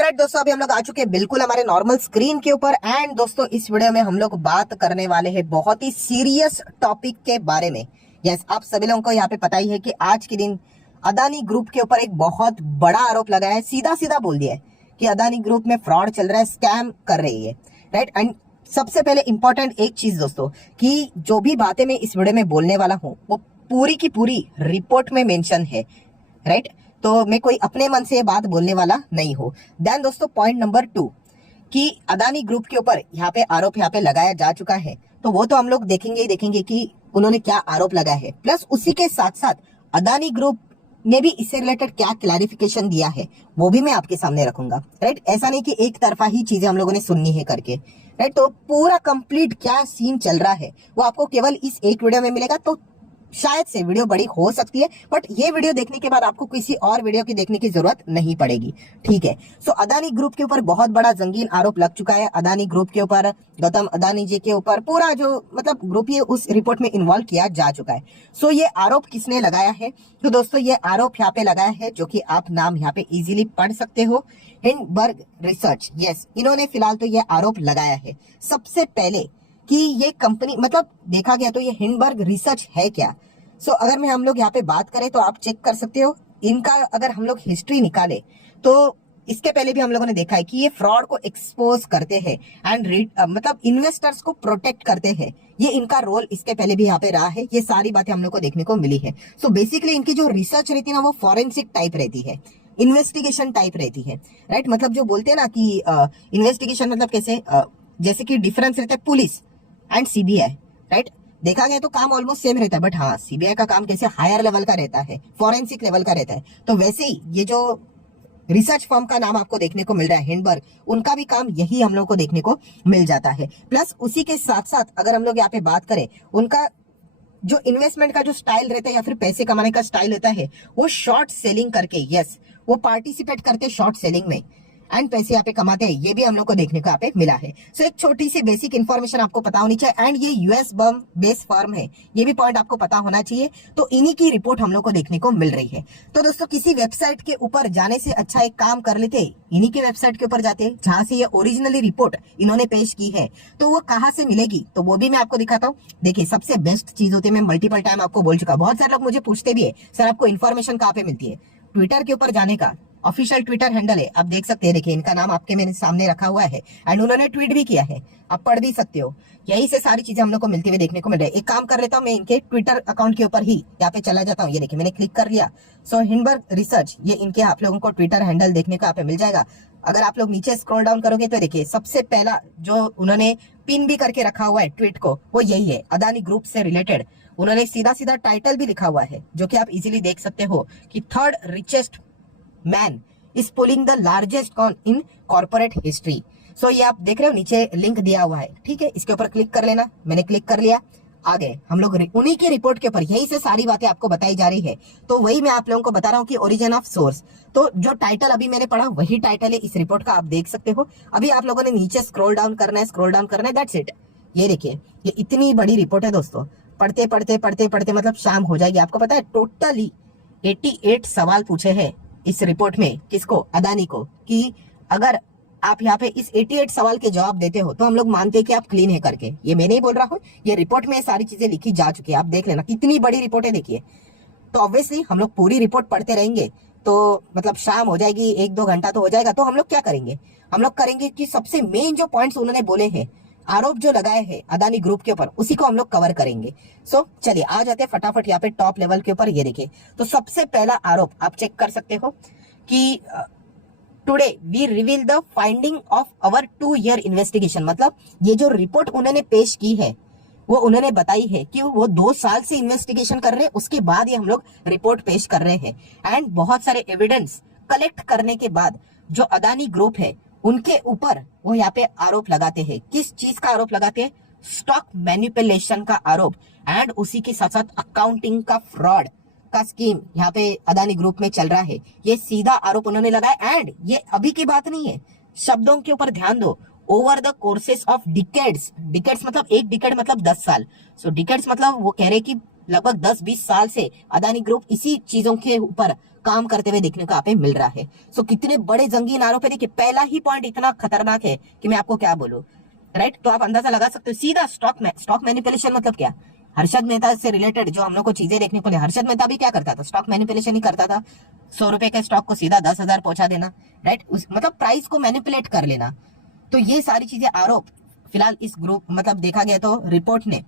Alright दोस्तों, अभी हम लोग आ चुके हैं बिल्कुल हमारे नॉर्मल स्क्रीन के ऊपर। एंड दोस्तों, इस वीडियो में हम लोग बात करने वाले हैं बहुत ही सीरियस टॉपिक के बारे में। यस, आप सभी लोगों को यहाँ पे पता ही है कि आज के दिन अदानी ग्रुप के ऊपर एक बहुत बड़ा आरोप लगा है। सीधा सीधा बोल दिया है कि अदानी ग्रुप में फ्रॉड चल रहा है, स्कैम कर रही है, राइट। एंड सबसे पहले इंपॉर्टेंट एक चीज दोस्तों, कि जो भी बातें मैं इस वीडियो में बोलने वाला हूँ वो पूरी की पूरी रिपोर्ट में मेंशन है, राइट। तो मैं कोई अपने मन से ये बात बोलने वाला नहीं हूँ। देन दोस्तों, पॉइंट नंबर 2 कि अदानी ग्रुप के ऊपर यहाँ पे आरोप यहाँ पे लगाया जा चुका है, तो वो तो हम लोग देखेंगे ही देखेंगे कि उन्होंने क्या आरोप लगाया है। प्लस उसी के साथ साथ अदानी ग्रुप ने भी इससे रिलेटेड क्या क्लैरिफिकेशन दिया है वो भी मैं आपके सामने रखूंगा, राइट। ऐसा नहीं कि एक तरफा ही चीजें हम लोगों ने सुननी है करके, राइट। तो पूरा कंप्लीट क्या सीन चल रहा है वो आपको केवल इस एक वीडियो में मिलेगा। तो शायद से वीडियो बड़ी हो सकती है, बट ये वीडियो देखने के बाद आपको किसी और वीडियो की देखने की जरूरत नहीं पड़ेगी, ठीक है। सो अदानी ग्रुप के ऊपर बहुत बड़ा जंगीन आरोप लग चुका है। अदानी ग्रुप के ऊपर, गौतम अदानी जी के ऊपर पूरा जो मतलब ग्रुप ये उस रिपोर्ट में इन्वॉल्व किया जा चुका है। सो ये आरोप किसने लगाया है? तो दोस्तों, ये आरोप यहाँ पे लगाया है, जो कि आप नाम यहाँ पे इजीली पढ़ सकते हो, हिंडनबर्ग रिसर्च। यस, इन्होंने फिलहाल तो ये आरोप लगाया है। सबसे पहले कि ये कंपनी मतलब देखा गया तो ये हिंडनबर्ग रिसर्च है क्या। सो अगर मैं हम लोग यहाँ पे बात करें तो आप चेक कर सकते हो इनका। अगर हम लोग हिस्ट्री निकाले तो इसके पहले भी हम लोगों ने देखा है कि ये फ्रॉड को एक्सपोज करते हैं एंड मतलब इन्वेस्टर्स को प्रोटेक्ट करते हैं। ये इनका रोल इसके पहले भी यहाँ पे रहा है। ये सारी बातें हम लोग को देखने को मिली है। सो बेसिकली इनकी जो रिसर्च रहती है ना, वो फॉरेंसिक टाइप रहती है, इन्वेस्टिगेशन टाइप रहती है, राइट। मतलब जो बोलते हैं ना कि इन्वेस्टिगेशन मतलब कैसे, जैसे कि डिफरेंस रहता है पुलिस एंड सीबीआई, राइट। देखा गया तो काम ऑलमोस्ट सेम रहता है, बट हाँ, सीबीआई का काम कैसे हायर लेवल का रहता है, फॉरेंसिक लेवल का रहता है। तो वैसे ही ये जो रिसर्च फर्म का नाम आपको देखने को मिल रहा है हिंडनबर्ग, उनका भी काम यही हम लोग को देखने को मिल जाता है। प्लस उसी के साथ साथ अगर हम लोग यहाँ पे बात करें, उनका जो इन्वेस्टमेंट का जो स्टाइल रहता है या फिर पैसे कमाने का स्टाइल रहता है, वो शॉर्ट सेलिंग करके, यस, वो पार्टिसिपेट करते शॉर्ट सेलिंग में एंड पैसे यहाँ पे कमाते हैं। ये भी हम लोग को देखने को यहाँ पे मिला है। सो एक छोटी सी बेसिक इन्फॉर्मेशन आपको पता होनी चाहिए। एंड ये यूएस बम बेस फर्म है, ये भी पॉइंट आपको पता होना चाहिए। तो इन्हीं की रिपोर्ट हम लोग को देखने को मिल रही है। तो दोस्तों, किसी वेबसाइट के ऊपर जाने से अच्छा एक काम कर लेते, इन्हीं के वेबसाइट के ऊपर जाते जहां से ये ओरिजिनली रिपोर्ट इन्होंने पेश की है। तो वो कहाँ से मिलेगी तो वो भी मैं आपको दिखाता हूँ। देखिए, सबसे बेस्ट चीज होती है, मैं मल्टीपल टाइम आपको बोल चुका, बहुत सारे लोग मुझे पूछते भी है, सर आपको इन्फॉर्मेशन कहाँ पे मिलती है? ट्विटर के ऊपर जाने का ऑफिशियल ट्विटर हैंडल है, आप देख सकते हैं। देखिए, इनका नाम आपके मेरे सामने रखा हुआ है एंड उन्होंने ट्वीट भी किया है, आप पढ़ भी सकते हो। यही से सारी चीजें हम लोग को मिलती हुई देखने को मिल रही है। एक काम कर लेता हूँ, मैं इनके ट्विटर अकाउंट के ऊपर ही यहाँ पे चला जाता हूँ। ये देखिए, मैंने क्लिक कर लिया। सो हिंडनबर्ग रिसर्च, ये इनके आप लोगों को ट्विटर हैंडल देखने को यहाँ पे मिल जाएगा। अगर आप लोग नीचे स्क्रॉल डाउन करोगे तो देखिए, सबसे पहला जो उन्होंने पिन भी करके रखा हुआ है ट्वीट को, वो यही है, अदानी ग्रुप से रिलेटेड। उन्होंने सीधा सीधा टाइटल भी लिखा हुआ है, जो कि आप इजीली देख सकते हो कि third richest man is pulling the largest con in corporate history. So ये आप देख रहे हो, नीचे लिंक दिया हुआ है, ठीक है। इसके ऊपर क्लिक कर लेना। मैंने क्लिक कर लिया, आगे हम लोग उन्हीं की रिपोर्ट के ऊपर यही से सारी बातें आपको बताई जा रही है। तो वही मैं आप लोगों को बता रहा हूँ कि ओरिजिन ऑफ सोर्स। तो जो टाइटल अभी मैंने पढ़ा वही टाइटल है इस रिपोर्ट का, आप देख सकते हो। अभी आप लोगों ने नीचे स्क्रॉल डाउन करना है, स्क्रॉल डाउन करना है, दैट्स इट। ये देखिए, ये इतनी बड़ी रिपोर्ट है दोस्तों, पढ़ते पढ़ते पढ़ते पढ़ते मतलब शाम हो जाएगी। आपको पता है टोटली 88 सवाल पूछे हैं इस रिपोर्ट में, किसको? अदानी को, कि अगर आप यहाँ पे इस 88 सवाल के जवाब देते हो तो हम लोग मानते हैं कि आप क्लीन है करके। ये मैं नहीं बोल रहा हूँ, ये रिपोर्ट में सारी चीजें लिखी जा चुकी है, आप देख लेना कितनी बड़ी रिपोर्ट है। देखिए, तो ऑब्वियसली हम लोग पूरी रिपोर्ट पढ़ते रहेंगे तो मतलब शाम हो जाएगी, 1-2 घंटा तो हो जाएगा। तो हम लोग क्या करेंगे, हम लोग करेंगे कि सबसे मेन जो पॉइंट्स उन्होंने बोले हैं, आरोप जो लगाए हैं अदानी ग्रुप के ऊपर, उसी को हम लोग कवर करेंगे। सो चलिए आ जाते हैं फटाफट यहाँ पे टॉप लेवल के ऊपर। ये देखिए, तो सबसे पहला आरोप आप चेक कर सकते हो कि today we reveal the finding of our 2-year investigation. मतलब ये जो रिपोर्ट उन्होंने पेश की है, वो उन्होंने बताई है कि वो 2 साल से इन्वेस्टिगेशन कर रहे हैं, उसके बाद ये हम लोग रिपोर्ट पेश कर रहे हैं। एंड बहुत सारे एविडेंस कलेक्ट करने के बाद जो अदानी ग्रुप है उनके ऊपर वो यहाँ पे आरोप लगाते हैं। किस चीज का आरोप लगाते हैं? स्टॉक मैनिपुलेशन का आरोप एंड उसी के साथ साथ अकाउंटिंग का फ्रॉड का स्कीम यहाँ पे अदानी ग्रुप में चल रहा है। ये सीधा आरोप उन्होंने लगाया। एंड ये अभी की बात नहीं है, शब्दों के ऊपर ध्यान दो। Over the courses of decades, decades मतलब एक डिकेड मतलब 10 साल। सो डिकेड्स मतलब वो कह रहे कि लगभग 10-20 साल से अदानी ग्रुप इसी चीजों के ऊपर काम करते हुए देखने को यहाँ पे मिल रहा है। सो कितने बड़े जंगीन आरोप है। देखिए पहला ही पॉइंट इतना खतरनाक है कि मैं आपको क्या बोलूं, राइट। तो आप अंदाजा लगा सकते हो सीधा स्टॉक मैनिपुलेशन मतलब क्या। हर्षद मेहता से रिलेटेड जो हम लोग को चीजें देखने को मिली, हर्षद मेहता भी क्या करता था, स्टॉक मैनिपुलेशन ही करता था। 100 रुपए के स्टॉक को सीधा 10,000 पहुंचा देना, राइट। मतलब प्राइस को मैनिपुलेट कर लेना। तो ये सारी चीजें आरोप फिलहाल इस ग्रुप मतलब देखा गया तो रिपोर्ट ने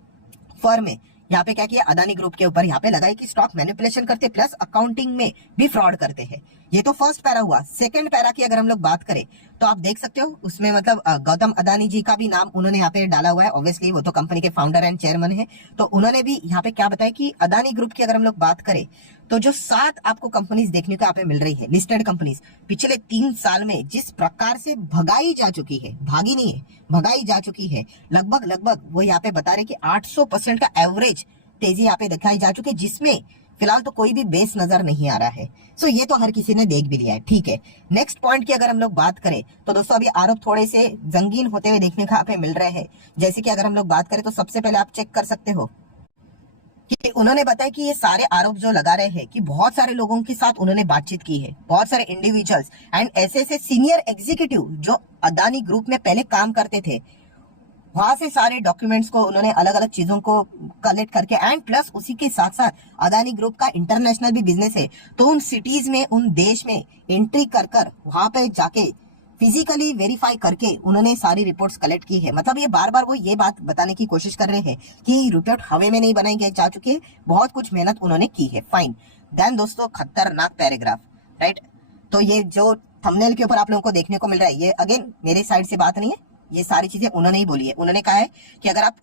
फर्म में यहाँ पे क्या किया, अदानी ग्रुप के ऊपर यहाँ पे लगाई कि स्टॉक मैनिपुलेशन करते प्लस अकाउंटिंग में भी फ्रॉड करते हैं। ये तो फर्स्ट पैरा हुआ। सेकंड पैरा की अगर हम लोग बात करें तो आप देख सकते हो उसमें मतलब गौतम अदानी जी का भी नाम उन्होंने यहाँ पे डाला हुआ है। ऑब्वियसली वो तो कंपनी के फाउंडर एंड चेयरमैन है। तो उन्होंने भी यहाँ पे क्या बताया कि अदानी ग्रुप की अगर हम लोग बात करें तो जो 7 आपको कंपनीज देखने को यहाँ पे मिल रही है, लिस्टेड कंपनीज, पिछले 3 साल में जिस प्रकार से भगाई जा चुकी है, भागी नहीं है, भगाई जा चुकी है, लगभग वो यहाँ पे बता रहे कि 800% का एवरेज तेजी यहाँ पे दिखाई जा चुकी है, जिसमें फिलहाल तो कोई भी बेस नजर नहीं आ रहा है। सो ये तो हर किसी ने देख भी लिया है, ठीक है। नेक्स्ट पॉइंट की अगर हम लोग बात करें तो दोस्तों अभी आरोप थोड़े से जंगीन होते हुए देखने को यहाँ पे मिल रहे हैं। जैसे कि अगर हम लोग बात करें तो सबसे पहले आप चेक कर सकते हो कि उन्होंने बताया कि ये सारे आरोप जो लगा रहे हैं कि बहुत सारे लोगों के साथ उन्होंने बातचीत की है, बहुत सारे इंडिविजुअल्स एंड ऐसे सीनियर एग्जीक्यूटिव जो अदानी ग्रुप में पहले काम करते थे, वहां से सारे डॉक्यूमेंट्स को उन्होंने अलग अलग चीजों को कलेक्ट करके एंड प्लस उसी के साथ साथ अदानी ग्रुप का इंटरनेशनल भी बिजनेस है, तो उन सिटीज में, उन देश में एंट्री कर वहां पे जाके फिजिकली वेरीफाई करके उन्होंने सारी रिपोर्ट्स कलेक्ट की है। मतलब ये बार बार वो ये बात बताने की कोशिश कर रहे हैं कि रिपोर्ट हवा में नहीं बनाई जा चुकी है, बहुत कुछ मेहनत उन्होंने की है। फाइन। देन दोस्तों खतरनाक पैराग्राफ, राइट। तो ये जो थंबनेल के ऊपर आप लोगों को देखने को मिल रहा है, ये अगेन मेरे साइड से बात नहीं है, ये सारी चीजें उन्होंने ही बोली है। उन्होंने कहा है कि अगर आप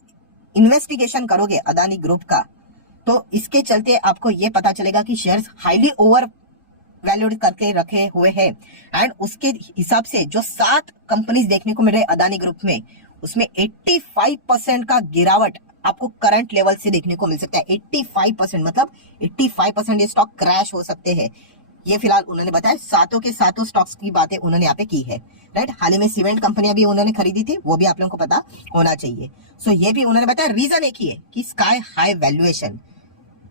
इन्वेस्टिगेशन करोगे अदानी ग्रुप का तो इसके चलते आपको ये पता चलेगा कि शेयर्स हाईली ओवर वैल्यूड करके रखे हुए हैं एंड उसके हिसाब से जो 7 कंपनीज देखने को मिल रहे अदानी ग्रुप में, उसमें 85% का गिरावट आपको करंट लेवल से देखने को मिल सकता है। 85% मतलब 85% ये स्टॉक क्रैश हो सकते हैं। ये फिलहाल उन्होंने बताया, सातों के सातों स्टॉक्स की बातें उन्होंने यहाँ पे की है, राइट। हाल ही में सीमेंट कंपनियां भी उन्होंने खरीदी थी, वो भी आप लोगों को पता होना चाहिए। सो ये भी उन्होंने बताया, रीजन एक ही है कि स्काई हाई वैल्यूएशन।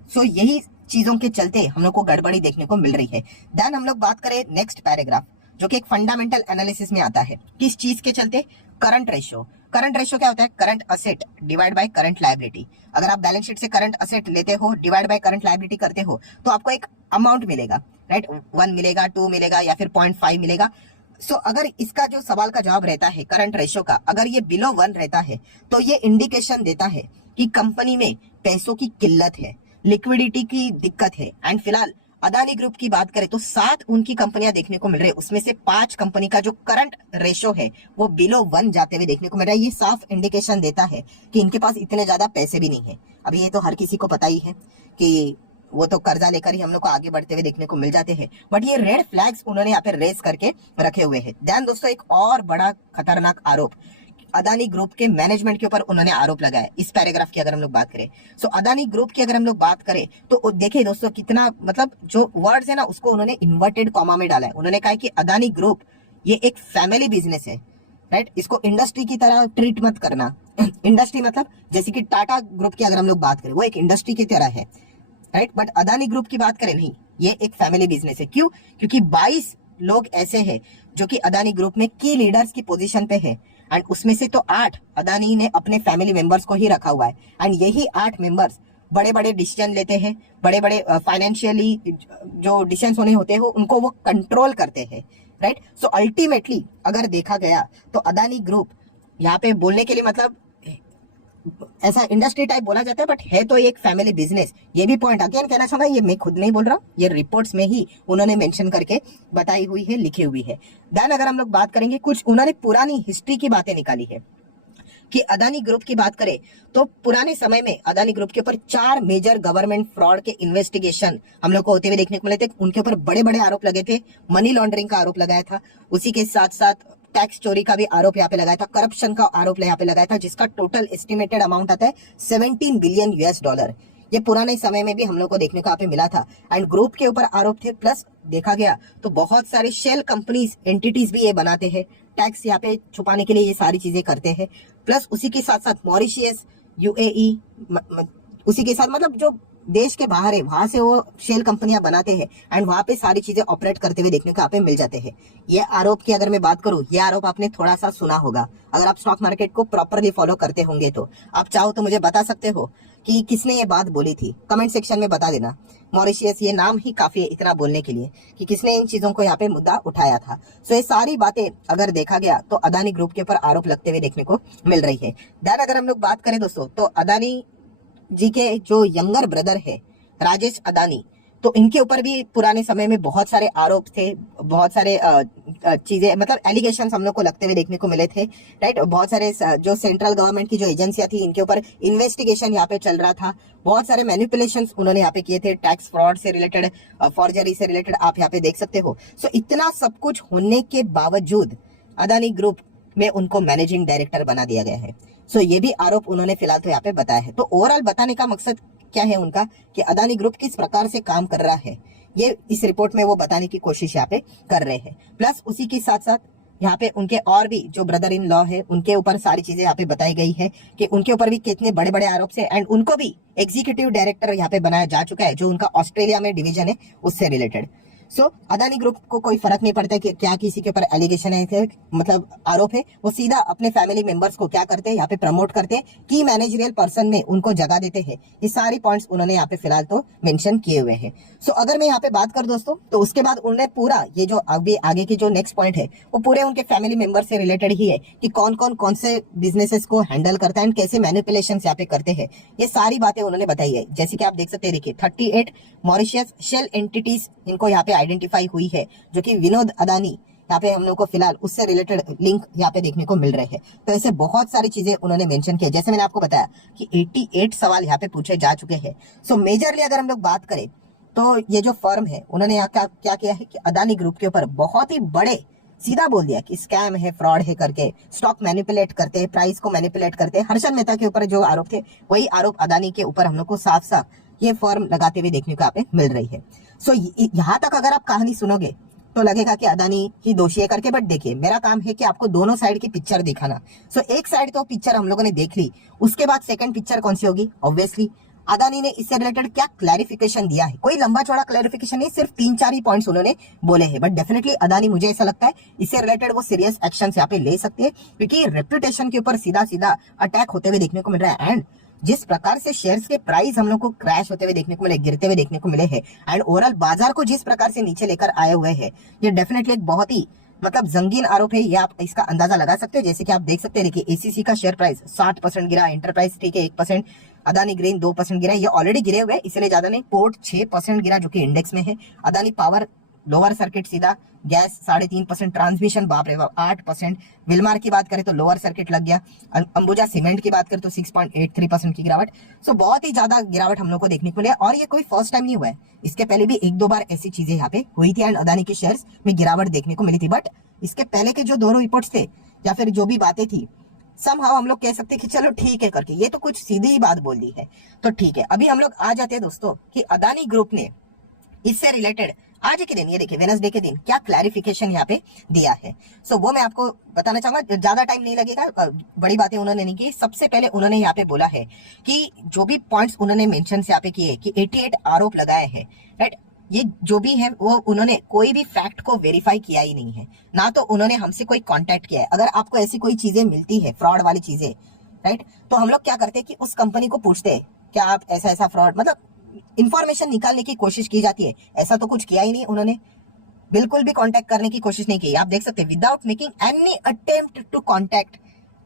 सो यही चीजों के चलते हम लोग को गड़बड़ी देखने को मिल रही है। देन हम लोग बात करें नेक्स्ट पैराग्राफ, जो कि एक फंडामेंटल एनालिसिस में आता है। किस चीज के चलते? Current ratio. करंट रेशियो क्या होता है? Current asset divide by current liability. अगर आप बैलेंस शीट से करंट असेट लेते हो, डिवाइड बाय करंट लायबिलिटी करते हो, तो आपको एक अमाउंट मिलेगा, राइट। 1 मिलेगा, 2 मिलेगा या फिर 0.5 मिलेगा। सो अगर इसका जो सवाल का जवाब रहता है करंट रेशियो का, अगर ये बिलो 1 रहता है तो ये इंडिकेशन देता है कि कंपनी में पैसों की किल्लत है, लिक्विडिटी की दिक्कत है। एंड फिलहाल अदानी ग्रुप की बात करें तो 7 उनकी कंपनियां देखने को मिल रही है, उसमें से 5 कंपनी का जो करंट रेशो है वो बिलो 1 जाते हुए देखने को मिल रहा है। ये साफ इंडिकेशन देता है कि इनके पास इतने ज्यादा पैसे भी नहीं है। अभी ये तो हर किसी को पता ही है कि वो तो कर्जा लेकर ही हम लोग को आगे बढ़ते हुए देखने को मिल जाते हैं, बट ये रेड फ्लैग्स उन्होंने यहाँ पे रेस करके रखे हुए हैं। ध्यान दोस्तों, एक और बड़ा खतरनाक आरोप अदानी ग्रुप के मैनेजमेंट के ऊपर उन्होंने आरोप लगाया। इस पैराग्राफ की अगर हम लोग बात करें, सो अदानी ग्रुप की अगर हम लोग बात करें तो देखिए दोस्तों कितना, मतलब जो वर्ड्स है ना उसको उन्होंने इन्वर्टेड कॉमा में डाला है। उन्होंने कहा कि अदानी ग्रुप ये एक फैमिली बिजनेस है, राइट। इसको इंडस्ट्री की तरह ट्रीट मत करना। इंडस्ट्री मतलब जैसे कि टाटा ग्रुप की अगर हम लोग बात करें वो एक इंडस्ट्री की तरह है, राइट। बट अदानी ग्रुप की बात करें, नहीं, ये एक फैमिली बिजनेस है। क्यों? क्योंकि 22 लोग ऐसे हैं जो कि अदानी ग्रुप में की लीडर्स की पोजीशन पे है एंड उसमें से तो 8 अदानी ने अपने फैमिली मेंबर्स को ही रखा हुआ है एंड यही 8 मेंबर्स बड़े बड़े डिसीजन लेते हैं, बड़े बड़े फाइनेंशियली जो डिसीजन होने होते हैं उनको वो कंट्रोल करते हैं, राइट। सो अल्टीमेटली अगर देखा गया तो अदानी ग्रुप यहाँ पे बोलने के लिए मतलब ऐसा इंडस्ट्री टाइप बोला जाता है, बट है तो एक फैमिली बिजनेस। ये भी पॉइंट अगेन कहना चाहूंगा, ये मैं खुद नहीं बोल रहा हूँ, ये रिपोर्ट्स में ही उन्होंने मेंशन करके बताई हुई है, लिखी हुई है। देन अगर हम लोग बात करेंगे, कुछ उन्होंने पुरानी हिस्ट्री की बातें निकाली है कि अदानी ग्रुप की बात करें तो पुराने समय में अदानी ग्रुप के ऊपर 4 मेजर गवर्नमेंट फ्रॉड के इन्वेस्टिगेशन हम लोग को होते हुए देखने को मिले थे। उनके ऊपर बड़े बड़े आरोप लगे थे, मनी लॉन्ड्रिंग का आरोप लगाया था, उसी के साथ साथ टैक्स चोरी का भी आरोप यहाँ पे लगाया था, करप्शन का आरोप यहाँ पे लगाया था, जिसका टोटल एस्टिमेटेड अमाउंट आता है 17 बिलियन US डॉलर। ये पुराने समय में भी हम लोग को देखने को यहाँ पे मिला था एंड ग्रुप के ऊपर आरोप थे। प्लस देखा गया तो बहुत सारे शेल कंपनीज, एंटिटीज भी ये बनाते हैं, टैक्स यहाँ पे छुपाने के लिए ये सारी चीजें करते हैं। प्लस उसी के साथ साथ मॉरिशियस, UAE, उसी के साथ मतलब जो देश के बाहर है, वहां से वो शेल कंपनियां बनाते हैं एंड वहां पे सारी चीजें ऑपरेट करते हुए देखने को यहाँ पे मिल जाते हैं। ये आरोप की अगर मैं बात करूं, ये आरोप आपने थोड़ा सा सुना होगा। अगर आप स्टॉक मार्केट को प्रॉपरली फॉलो करते होंगे तो आप चाहो तो मुझे बता सकते हो कि किसने ये बात बोली थी, कमेंट सेक्शन में बता देना। मॉरिशियस ये नाम ही काफी है इतना बोलने के लिए कि किसने इन चीजों को यहाँ पे मुद्दा उठाया था। सो ये सारी बातें अगर देखा गया तो अदानी ग्रुप के ऊपर आरोप लगते हुए देखने को मिल रही है। दैन अगर हम लोग बात करें दोस्तों, तो अदानी जी के जो यंगर ब्रदर है राजेश अदानी, तो इनके ऊपर भी पुराने समय में बहुत सारे आरोप थे, बहुत सारे चीजें मतलब एलिगेशंस हम लोग को लगते हुए देखने को मिले थे, राइट। बहुत सारे जो सेंट्रल गवर्नमेंट की जो एजेंसियां थी इनके ऊपर इन्वेस्टिगेशन यहाँ पे चल रहा था। बहुत सारे मैनिपुलेशंस उन्होंने यहाँ पे किए थे, टैक्स फ्रॉड से रिलेटेड, फॉर्जरी से रिलेटेड, आप यहाँ पे देख सकते हो। सो इतना सब कुछ होने के बावजूद अदानी ग्रुप में उनको मैनेजिंग डायरेक्टर बना दिया गया है। सो ये भी आरोप उन्होंने फिलहाल तो यहाँ पे बताया है। तो ओवरऑल बताने का मकसद क्या है उनका कि अदानी ग्रुप किस प्रकार से काम कर रहा है, ये इस रिपोर्ट में वो बताने की कोशिश यहाँ पे कर रहे हैं। प्लस उसी के साथ साथ यहाँ पे उनके और भी जो ब्रदर इन लॉ है उनके ऊपर सारी चीजें यहाँ पे बताई गई है कि उनके ऊपर भी कितने बड़े बड़े आरोप से, एंड उनको भी एग्जीक्यूटिव डायरेक्टर यहाँ पे बनाया जा चुका है जो उनका ऑस्ट्रेलिया में डिवीजन है उससे रिलेटेड। सो अदानी ग्रुप को कोई फर्क नहीं पड़ता कि क्या किसी के ऊपर एलिगेशन है, मतलब आरोप है, वो सीधा अपने फैमिली मेंबर्स को क्या करते हैं यहाँ पे प्रमोट करते हैं कि मैनेजरियल पर्सन में उनको जगह देते हैं। ये सारी पॉइंट्स उन्होंने यहाँ पे फिलहाल तो मेंशन किए हुए हैं। सो अगर मैं यहाँ पे बात कर दोस्तों, तो उसके बाद उन्होंने पूरा ये जो अभी आगे की जो नेक्स्ट पॉइंट है वो पूरे उनके फैमिली मेंबर से रिलेटेड ही है कि कौन से बिजनेसेस को हैंडल करता है एंड कैसे मैनिपुलेशन यहाँ पे करते हैं, ये सारी बातें उन्होंने बताई है। जैसे कि आप देख सकते हैं, देखिए 38 मॉरिशियस शेल एंटिटीज इनको यहाँ पे आइडेंटिफाई हुई है, जो कि विनोद अदानी यहाँ पे हम लोग को फिलहाल उससे रिलेटेड लिंक यहाँ पे देखने को मिल रहे हैं। तो ऐसे बहुत सारी चीजें उन्होंने मेंशन किया। जैसे मैंने आपको बताया कि 88 सवाल यहाँ पे पूछे जा चुके हैं। सो मेजरली अगर हम लोग बात करें तो ये जो फर्म है उन्होंने यहाँ क्या किया है कि अदानी ग्रुप के ऊपर बहुत ही बड़े, सीधा बोल दिया कि स्कैम है, फ्रॉड है करके, स्टॉक मैनिपुलेट करते हैं, प्राइस को मैनिपुलेट करते हैं। हर्षद मेहता के ऊपर जो आरोप थे वही आरोप अदानी के ऊपर हम लोग को साफ साफ ये फर्म लगाते हुए देखने को यहाँ पे मिल रही है। सो यहाँ तक अगर आप कहानी सुनोगे तो लगेगा कि अदानी ही दोषी है करके, बट देखिए मेरा काम है कि आपको दोनों साइड की पिक्चर दिखाना। सो एक साइड तो पिक्चर हम लोगों ने देख ली, उसके बाद सेकंड पिक्चर कौन सी होगी, ऑब्वियसली अदानी ने इससे रिलेटेड क्या क्लैरिफिकेशन दिया है। कोई लंबा चौड़ा क्लैरिफिकेशन नहीं, सिर्फ 3-4 ही पॉइंट्स उन्होंने बोले हैं, बट डेफिनेटली अदानी, मुझे ऐसा लगता है इससे रिलेटेड वो सीरियस एक्शन यहाँ पे ले सकते हैं, क्योंकि रेप्यूटेशन के ऊपर सीधा सीधा अटैक होते हुए देखने को मिल रहा है। एंड जिस प्रकार से शेयर्स के प्राइस हम लोग को क्रैश होते हुए देखने को मिले, गिरते हुए देखने को मिले हैं, एंड ओवरऑल बाजार को जिस प्रकार से नीचे लेकर आए हुए हैं, ये डेफिनेटली एक बहुत ही मतलब जंगीन आरोप है। ये आप इसका अंदाजा लगा सकते हैं। जैसे कि आप देख सकते हैं, देखिए एसीसी का शेयर प्राइस 60% गिरा, एंटरप्राइज ठीक है 1%, अदानी ग्रीन 2% गिरा, ये ऑलरेडी गिरे हुए इसलिए ज्यादा नहीं। पोर्ट 6% गिरा जो कि इंडेक्स में है। अदानी पावर लोअर सर्किट सीधा, गैस 3.5%, ट्रांसमिशन बाप रे बाप 8%, विलमार की बात करें तो लोअर सर्किट लग गया, अंबुजा सीमेंट की बात करें तो 6.83% की गिरावट। सो बहुत ही ज्यादा गिरावट हम लोग को देखने को मिली, और ये कोई फर्स्ट टाइम नहीं हुआ है, इसके पहले भी 1-2 बार ऐसी चीजें यहाँ पे हुई थी एंड अदानी के शेयर्स में गिरावट देखने को मिली थी। बट इसके पहले के जो दोनों रिपोर्ट्स थे या फिर जो भी बातें थी, समहाउ हम लोग कह सकते हैं कि चलो ठीक है करके, ये तो कुछ सीधी ही बात बोल दी है तो ठीक है। अभी हम लोग आ जाते हैं दोस्तों कि अदानी ग्रुप ने इससे रिलेटेड आज के दिन, ये देखिए वेडनेसडे के दिन क्या क्लैरिफिकेशन यहाँ पे दिया है। सो वो मैं आपको बताना चाहूंगा, ज्यादा टाइम नहीं लगेगा, बड़ी बातें उन्होंने नहीं की। सबसे पहले उन्होंने यहाँ पे बोला है कि जो भी पॉइंट्स उन्होंने मेंशन यहाँ पे किए कि 88 आरोप लगाए हैं, राइट, ये जो भी है वो उन्होंने कोई भी फैक्ट को वेरीफाई किया ही नहीं है, ना तो उन्होंने हमसे कोई कांटेक्ट किया है। अगर आपको ऐसी कोई चीजें मिलती है, फ्रॉड वाली चीजें, राइट, तो हम लोग क्या करते हैं कि उस कंपनी को पूछते हैं क्या आप ऐसा फ्रॉड, मतलब इंफॉर्मेशन निकालने की कोशिश की जाती है। ऐसा तो कुछ किया ही नहीं उन्होंने, बिल्कुल भी कांटेक्ट करने की कोशिश नहीं की। आप देख सकते हैं without making any attempt to contact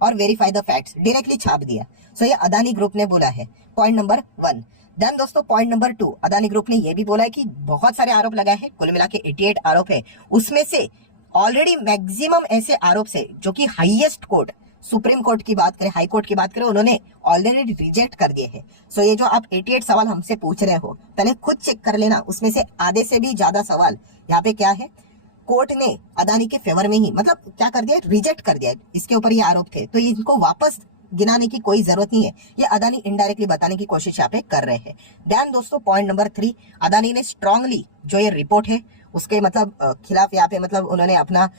और वेरीफाई द फैक्ट्स, डायरेक्टली छाप दिया। सो ये अदानी ग्रुप ने बोला है, पॉइंट नंबर 1। देन दोस्तों पॉइंट नंबर 2, अदानी ग्रुप ने यह भी बोला है कि बहुत सारे आरोप लगाए हैं, कुल मिला के 88 आरोप है, उसमें से ऑलरेडी मैक्सिमम ऐसे आरोप से जो कि हाईएस्ट कोर्ट, सुप्रीम कोर्ट की बात करें, हाई कोर्ट की बात करें, उन्होंने ऑलरेडी रिजेक्ट कर दिए हैं। सो ये जो आप 88 सवाल हमसे पूछ रहे हो, पहले खुद चेक कर लेना, उसमें से आधे से भी ज्यादा सवाल यहाँ पे क्या है, कोर्ट ने अदानी के फेवर में ही मतलब क्या कर दिया, रिजेक्ट कर दिया। इसके ऊपर ये आरोप थे, तो इनको वापस गिनाने की कोई जरूरत नहीं है, ये अदानी इनडायरेक्टली बताने की कोशिश यहाँ पे कर रहे हैं। ध्यान दोस्तों पॉइंट नंबर 3, अदानी ने स्ट्रांगली जो ये रिपोर्ट है उसके मतलब खिलाफ यहाँ पे मतलब उन्होंने अपना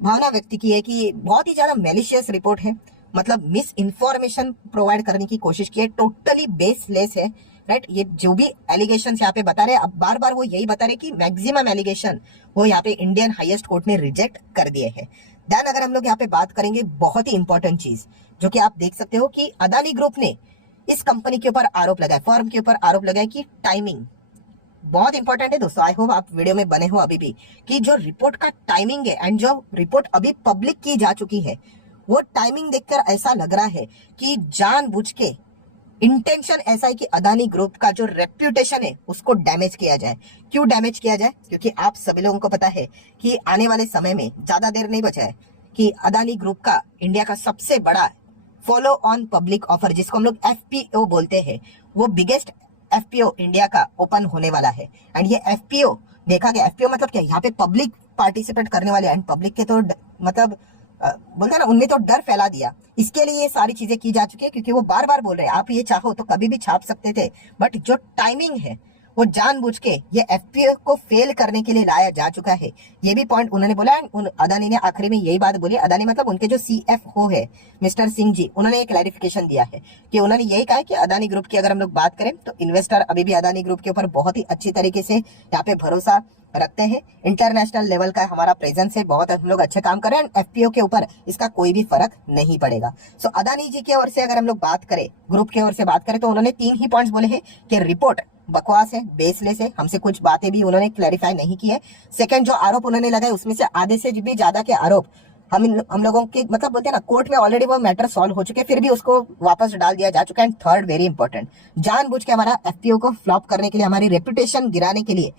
भावना व्यक्त की है कि बहुत ही ज्यादा मैलिशियस रिपोर्ट है, मतलब मिस इन्फॉर्मेशन प्रोवाइड करने की कोशिश की है, टोटली बेसलेस है राइट। ये जो भी एलिगेशन यहाँ पे बता रहे हैं, अब बार बार वो यही बता रहे कि मैक्सिमम एलिगेशन वो यहाँ पे इंडियन हाईएस्ट कोर्ट ने रिजेक्ट कर दिए हैं। देन अगर हम लोग यहाँ पे बात करेंगे बहुत ही इंपॉर्टेंट चीज जो कि आप देख सकते हो कि अदानी ग्रुप ने इस कंपनी के ऊपर आरोप लगाया, फर्म के ऊपर आरोप लगाया कि टाइमिंग बहुत इंपॉर्टेंट है दोस्तों। आई होप आप वीडियो में बने हो अभी भी, कि जो रिपोर्ट का टाइमिंग है एंड जो रिपोर्ट अभी पब्लिक की जा चुकी है, वो टाइमिंग देखकर ऐसा लग रहा है कि जानबूझ के इंटेंशन ऐसा है कि अदानी ग्रुप का जो रेप्यूटेशन है उसको डैमेज किया जाए। क्यों डैमेज किया जाए? क्योंकि आप सभी लोगों को पता है कि आने वाले समय में ज्यादा देर नहीं बचा है कि अदानी ग्रुप का इंडिया का सबसे बड़ा फॉलो ऑन पब्लिक ऑफर, जिसको हम लोग एफपीओ बोलते हैं, वो बिगेस्ट एफपीओ इंडिया का ओपन होने वाला है। एंड ये एफपीओ देखा गया, एफपीओ मतलब क्या, यहाँ पे पब्लिक पार्टिसिपेट करने वाले, एंड पब्लिक के तो मतलब बोलते हैं ना, उनने तो डर फैला दिया। इसके लिए ये सारी चीजें की जा चुकी है, क्योंकि वो बार बार बोल रहे हैं आप ये चाहो तो कभी भी छाप सकते थे, बट जो टाइमिंग है वो जानबूझ के ये एफपीओ को फेल करने के लिए लाया जा चुका है। ये भी पॉइंट उन्होंने बोला। एंड अदानी ने आखिरी में यही बात बोली, अदानी मतलब उनके जो सीएफओ है मिस्टर सिंह जी, उन्होंने एक क्लैरिफिकेशन दिया है कि उन्होंने यही कहा है कि अदानी ग्रुप की अगर हम लोग बात करें तो इन्वेस्टर अभी भी अदानी ग्रुप के ऊपर बहुत ही अच्छी तरीके से यहाँ पे भरोसा रखते हैं। इंटरनेशनल लेवल का हमारा प्रेजेंस है, बहुत हम लोग अच्छे काम कर रहे हैं। एफपीओ के ऊपर इसका कोई भी फर्क नहीं पड़ेगा। सो अदानी जी की ओर से अगर हम लोग बात करें, ग्रुप की ओर से बात करें, तो उन्होंने 3 ही पॉइंट्स बोले हैं कि रिपोर्ट बकवास है, बेसलेस है, हमसे कुछ बातें भी उन्होंने क्लैरिफाई नहीं की है। सेकंड, जो आरोप उन्होंने लगाए उसमें से आधे से भी ज्यादा के आरोप हम लोगों के मतलब बोलते हैं ना, कोर्ट में ऑलरेडी वो मैटर सॉल्व हो चुके, फिर भी उसको वापस डाल दिया जा चुका है। एंड थर्ड, वेरी इंपॉर्टेंट, जानबूझ के हमारा एफपीओ को फ्लॉप करने के लिए, हमारी रेपुटेशन गिराने के लिए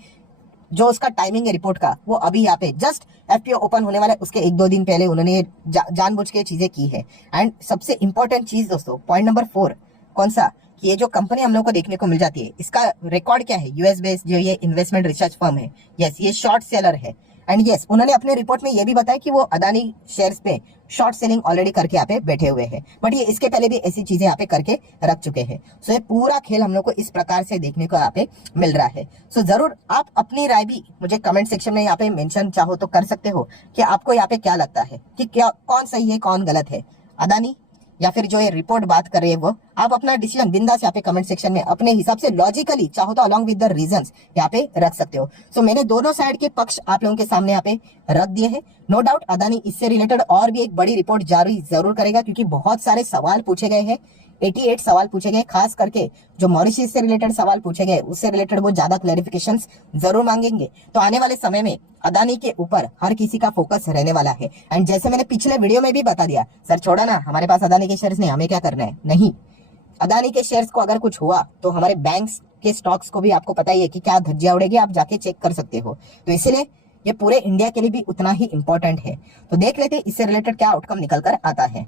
जो उसका टाइमिंग है रिपोर्ट का, वो अभी यहाँ पे जस्ट एफपीओ ओपन होने वाला है उसके 1-2 दिन पहले उन्होंने जानबूझ के चीजें की है। एंड सबसे इंपॉर्टेंट चीज दोस्तों, पॉइंट नंबर 4, कौन सा, कि ये जो कंपनी हम लोग को देखने को मिल जाती है, इसका रिकॉर्ड क्या है, यूएस बेस्ड जो ये इन्वेस्टमेंट रिसर्च फर्म है, यस ये शॉर्ट सेलर है। एंड यस उन्होंने अपने रिपोर्ट में ये भी बताया कि वो अदानी शेयर्स पे शॉर्ट सेलिंग ऑलरेडी करके यहाँ पे बैठे हुए हैं, बट ये इसके पहले भी ऐसी चीजें यहाँ पे करके रख चुके हैं। सो ये पूरा खेल हम लोग को इस प्रकार से देखने को यहाँ पे मिल रहा है। सो जरूर आप अपनी राय भी मुझे कमेंट सेक्शन में यहाँ पे मेंशन चाहो तो कर सकते हो कि आपको यहाँ पे क्या लगता है कि क्या कौन सही है कौन गलत है, अदानी या फिर जो ये रिपोर्ट बात कर रही है वो। आप अपना डिसीजन बिंदास यहाँ पे कमेंट सेक्शन में अपने हिसाब से लॉजिकली चाहो तो अलॉन्ग विद द रीजंस यहाँ पे रख सकते हो। सो मैंने दोनों साइड के पक्ष आप लोगों के सामने यहाँ पे रख दिए हैं। नो डाउट अदानी इससे रिलेटेड और भी एक बड़ी रिपोर्ट जारी जरूर करेगा, क्योंकि बहुत सारे सवाल पूछे गए हैं, 88 सवाल पूछे गए, खास करके जो मॉरिशस से रिलेटेड सवाल पूछे गए उससे रिलेटेड वो ज्यादा क्लैरिफिकेशंस जरूर मांगेंगे। तो आने वाले समय में अदानी के ऊपर हर किसी का फोकस रहने वाला है। एंड जैसे मैंने पिछले वीडियो में भी बता दिया, सर छोड़ा ना, हमारे पास अदानी के शेयर्स नहीं, हमें क्या करना है, नहीं, अदानी के शेयर्स को अगर कुछ हुआ तो हमारे बैंक्स के स्टॉक्स को भी आपको पता ही है कि क्या धज्जियां उड़ेगी, आप जाके चेक कर सकते हो। तो इसलिए ये पूरे इंडिया के लिए भी उतना ही इंपॉर्टेंट है। तो देख लेते हैं इससे रिलेटेड क्या आउटकम निकल कर आता है।